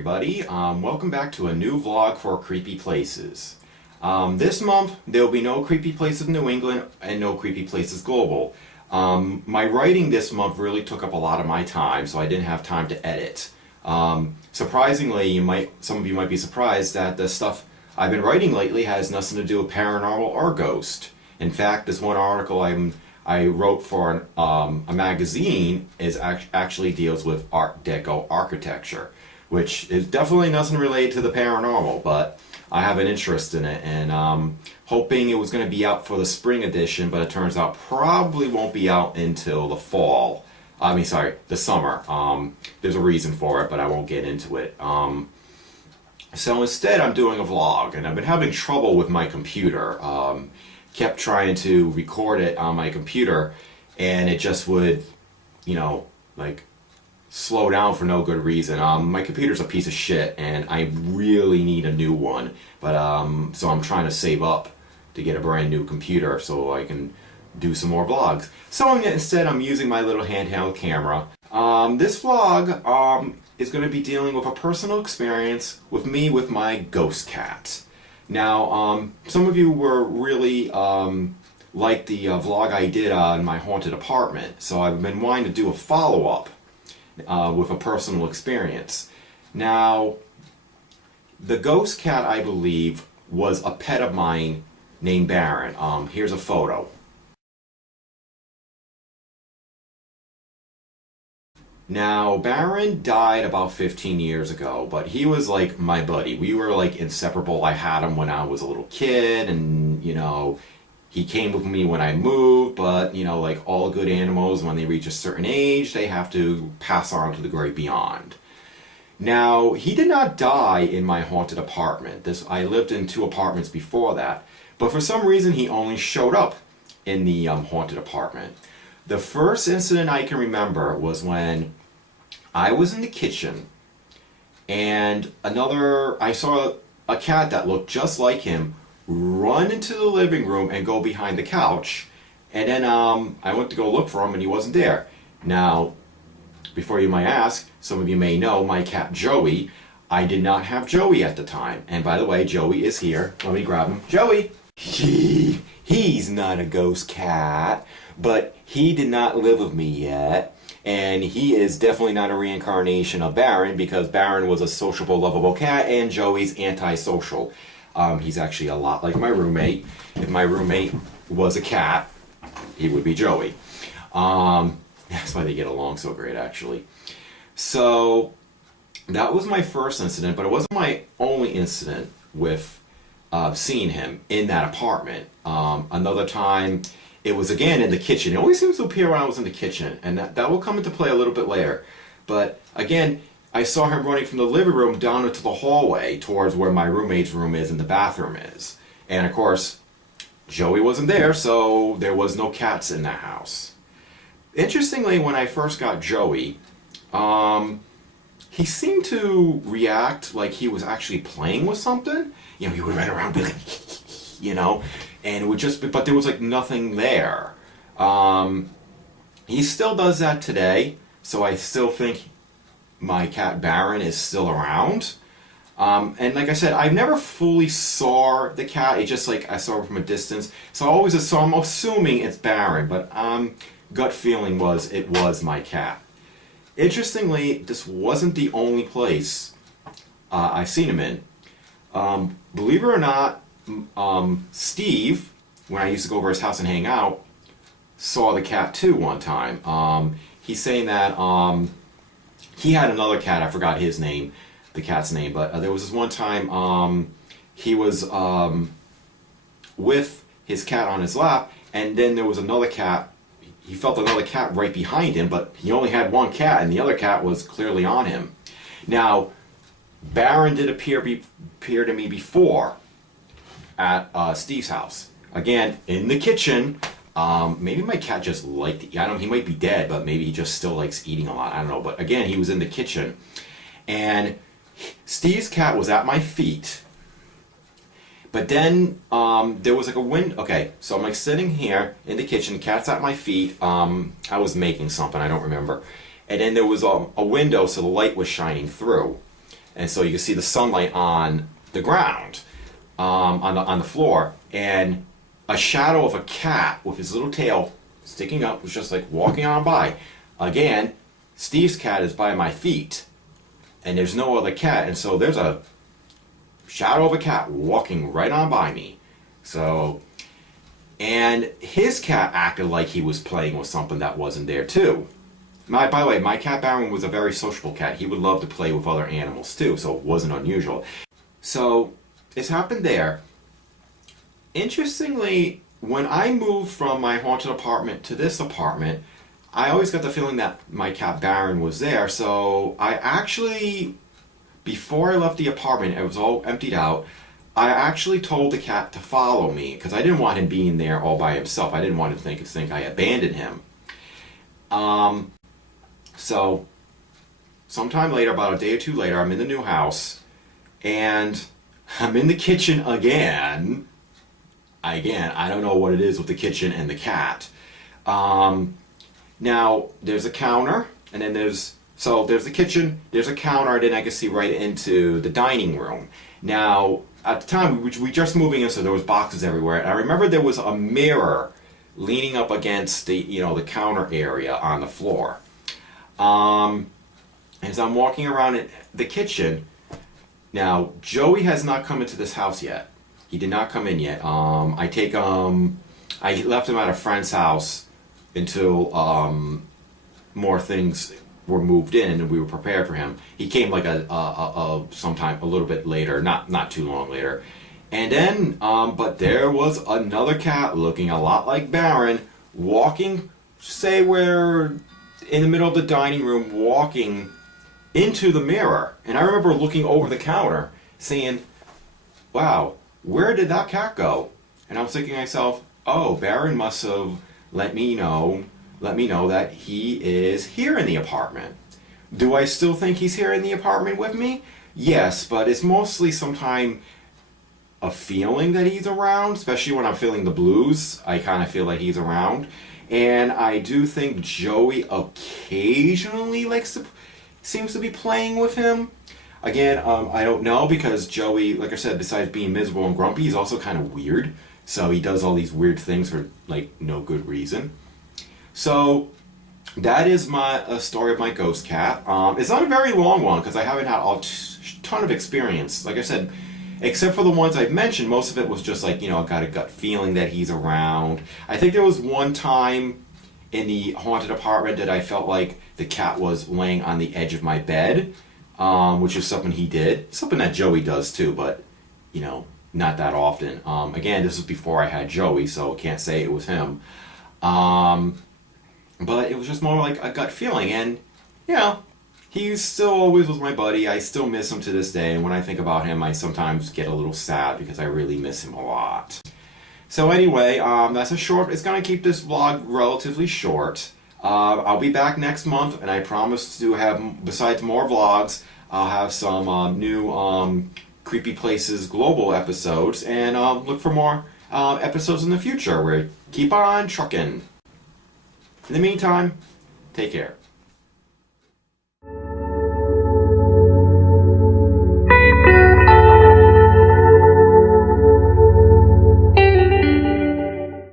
everybody. Welcome back to a new vlog for Creepy Places. This month there will be no Creepy Places New England and no Creepy Places Global. My writing this month really took up a lot of my time, so I didn't have time to edit. Surprisingly, some of you might be surprised that the stuff I've been writing lately has nothing to do with paranormal or ghost. In fact, this one article I wrote for a magazine actually deals with Art Deco architecture, which is definitely nothing related to the paranormal, but I have an interest in it, and hoping it was going to be out for the spring edition, but it turns out probably won't be out until the fall. The summer. There's a reason for it, but I won't get into it. So instead I'm doing a vlog, and I've been having trouble with my computer. Kept trying to record it on my computer, and it just would, slow down for no good reason. My computer's a piece of shit, and I really need a new one. But so I'm trying to save up to get a brand new computer so I can do some more vlogs. So instead, I'm using my little handheld camera. This vlog is going to be dealing with a personal experience with me with my ghost cat. Now, some of you were really like the vlog I did on my haunted apartment, so I've been wanting to do a follow-up with a personal experience. Now, the ghost cat, I believe, was a pet of mine named Barren. Here's a photo. Now, Barren died about 15 years ago, but he was like my buddy. We were like inseparable. I had him when I was a little kid, and he came with me when I moved, but like all good animals, when they reach a certain age, they have to pass on to the great beyond. Now, he did not die in my haunted apartment. I lived in 2 apartments before that, but for some reason he only showed up in the haunted apartment. The first incident I can remember was when I was in the kitchen, and I saw a cat that looked just like him run into the living room and go behind the couch, and then I went to go look for him, and he wasn't there. Now, before you might ask, some of you may know my cat Joey. I did not have Joey at the time, and by the way, Joey is here. Let me grab him. Joey! He's not a ghost cat, but he did not live with me yet, and he is definitely not a reincarnation of Barren, because Barren was a sociable, lovable cat, and Joey's antisocial. He's actually a lot like my roommate. If my roommate was a cat, he would be Joey. That's why they get along so great, actually. So that was my first incident, but it wasn't my only incident with seeing him in that apartment. Another time, it was again in the kitchen. It always seems to appear when I was in the kitchen, and that will come into play a little bit later. But again, I saw him running from the living room down into the hallway towards where my roommate's room is and the bathroom is. And of course, Joey wasn't there, so there was no cats in that house. Interestingly, when I first got Joey, he seemed to react like he was actually playing with something. He would run around, be like, and it would just be, but there was like nothing there. He still does that today, so I still think my cat Barren is still around. And like I said, I never fully saw the cat. It just I saw it from a distance. So I'm assuming it's Barren, but gut feeling was it was my cat. Interestingly, this wasn't the only place I've seen him in. Believe it or not, Steve, when I used to go over his house and hang out, saw the cat too one time. He's saying that he had another cat, I forgot his name, the cat's name, but there was this one time he was with his cat on his lap, and then there was another cat. He felt another cat right behind him, but he only had one cat, and the other cat was clearly on him. Now, Barren did appear to me before at Steve's house. Again, in the kitchen. Maybe my cat just liked it. I don't know, he might be dead, but maybe he just still likes eating a lot. I don't know. But again, he was in the kitchen. And Steve's cat was at my feet. But then there was like a window. Okay, so I'm sitting here in the kitchen, cat's at my feet. I was making something, I don't remember. And then there was a window, so the light was shining through. and so you can see the sunlight on the ground, on the floor, and a shadow of a cat with his little tail sticking up was just like walking on by. Again, Steve's cat is by my feet, and there's no other cat, and so there's a shadow of a cat walking right on by me. So, and his cat acted like he was playing with something that wasn't there too. By the way, my cat Barren was a very sociable cat. He would love to play with other animals too, so it wasn't unusual. So, it's happened there. Interestingly, when I moved from my haunted apartment to this apartment, I always got the feeling that my cat Barren was there, so I actually, before I left the apartment, it was all emptied out, I actually told the cat to follow me, because I didn't want him being there all by himself. I didn't want him to think I abandoned him. So, sometime later, about a day or two later, I'm in the new house, and I'm in the kitchen again. Again, I don't know what it is with the kitchen and the cat. Now, there's a counter, and then there's the kitchen, there's a counter, and then I can see right into the dining room. Now, at the time, we just moving in, so there was boxes everywhere, and I remember there was a mirror leaning up against the counter area on the floor. As I'm walking around in the kitchen, now, Joey has not come into this house yet. He did not come in yet. I left him at a friend's house until more things were moved in and we were prepared for him. He came like sometime a little bit later, not too long later. And then, but there was another cat looking a lot like Barren, walking, say we're in the middle of the dining room, walking into the mirror. And I remember looking over the counter, saying, wow, where did that cat go? And I was thinking to myself, oh, Barren must have let me know that he is here in the apartment. Do I still think he's here in the apartment with me? Yes, but it's mostly sometimes a feeling that he's around, especially when I'm feeling the blues. I kind of feel like he's around. And I do think Joey occasionally seems to be playing with him. Again, I don't know, because Joey, like I said, besides being miserable and grumpy, he's also kind of weird. So he does all these weird things for no good reason. So that is my story of my ghost cat. It's not a very long one because I haven't had a ton of experience. Like I said, except for the ones I've mentioned, most of it was just I got a gut feeling that he's around. I think there was one time in the haunted apartment that I felt like the cat was laying on the edge of my bed, which is something he did. Something that Joey does too, but not that often. Again, this was before I had Joey, so can't say it was him. But it was just more like a gut feeling, and he still always was my buddy. I still miss him to this day, and when I think about him, I sometimes get a little sad because I really miss him a lot. So anyway, it's going to keep this vlog relatively short. I'll be back next month, and I promise to have, besides more vlogs, I'll have some new Creepy Places Global episodes, and look for more episodes in the future where keep on trucking. In the meantime, take care.